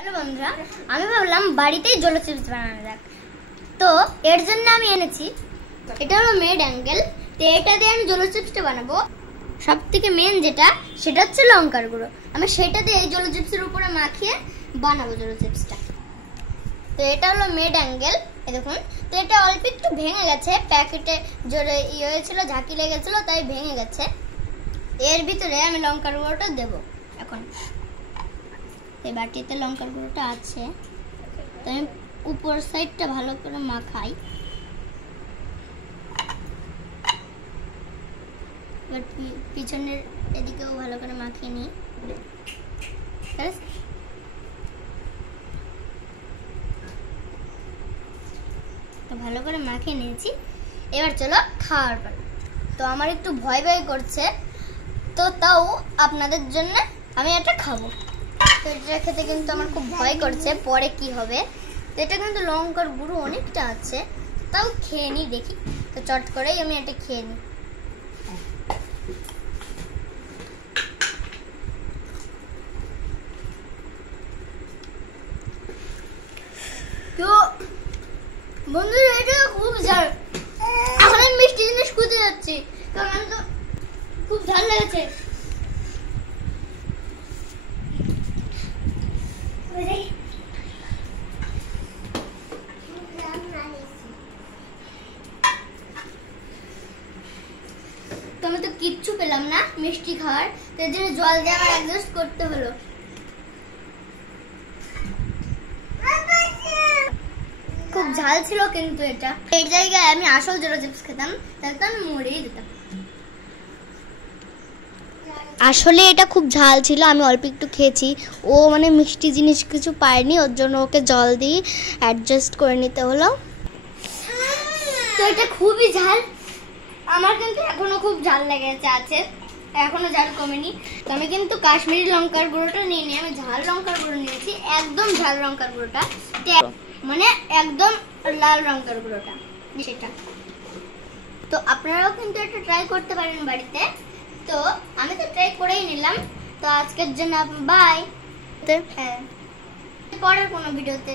Hello বন্ধুরা, আমি ভাবলাম বাড়িতেই জলো চিপস বানানো যাক। তো এর জন্য আমি এনেছি, এটা হলো মেড অ্যাঙ্গেল। তো এটা দিয়ে আমি জলো চিপসটা বানাবো। সব থেকে মেন সেটা হচ্ছে লঙ্কার গুঁড়ো। আমি সেটা দিয়ে এই জলো চিপসের উপরে মাখিয়ে বানাবো জলো চিপসটা। তো এটা হলো মেড অ্যাঙ্গেল, এই দেখুন। তো এটা অল্প একটু ভেঙে গেছে, প্যাকেটে জোরে হয়েছিল, ঝাঁকি লেগেছিল, তাই ভেঙে গেছে। এর ভিতরে আমি লঙ্কার গুঁড়োটা দেবো এখন। এই বাটিতে লঙ্কার গুঁড়োটা আছে, তো আমি উপর সাইডটা ভালো করে মাখাই। এবার পিছনের এদিকেও ভালো করে মাখিয়ে নিই। তো ভালো করে মাখিয়ে নিয়েছি, এবার চলো খাওয়ার পর। তো আমার একটু ভয় ভয় করছে, তো তাও আপনাদের জন্য আমি এটা খাবো। তো এটা খেতে কিন্তু আমার খুব ভয় করছে, পরে কি হবে। তো এটা কিন্তু লঙ্কার গুঁড়ো অনেকটা আছে, তাও খেয়ে নিই দেখি। তো চট করেই আমি এটা খেয়ে নিই। তো বন্ধুরা, এটা খুব ঝাল। এখন আমি মিষ্টি জিনিস খুঁজে যাচ্ছি, কারণ আমি তো খুব ঝাল লেগেছে। তো আমি তো কিচ্ছু পেলাম না মিষ্টি খাওয়ার, তো এর জন্য জল দিয়ে আবার অ্যাডজাস্ট করতে হলো। খুব ঝাল ছিল কিন্তু এটা। এই জায়গায় আমি আসল জলো চিপস খেতাম, তাহলে তো আমি মরেই যেতাম। আসলে এটা খুব ঝাল ছিল, আমি অল্প একটু খেয়েছি। ও মানে মিষ্টি জিনিস কিছু পায়নি, ওর জন্য ওকে জল দিয়ে অ্যাডজাস্ট করে নিতে হলো। তো এটা খুবই ঝাল, আমার কিন্তু এখনো খুব ঝাল লেগেছে আছে, এখনো ঝাল কমেনি। তো আমি কিন্তু কাশ্মীরি লঙ্কার গুঁড়োটা নিইনি, আমি ঝাল লঙ্কার গুঁড়ো নিয়েছি, একদম ঝাল লঙ্কার গুঁড়োটা, মানে একদম লাল লঙ্কার গুঁড়োটা সেটা। তো আপনারাও কিন্তু এটা ট্রাই করতে পারেন বাড়িতে। তো আমি তো ট্রাই করেই নিলাম। তো আজকের জন্য বাই, হ্যাঁ, পরের কোনো ভিডিওতে।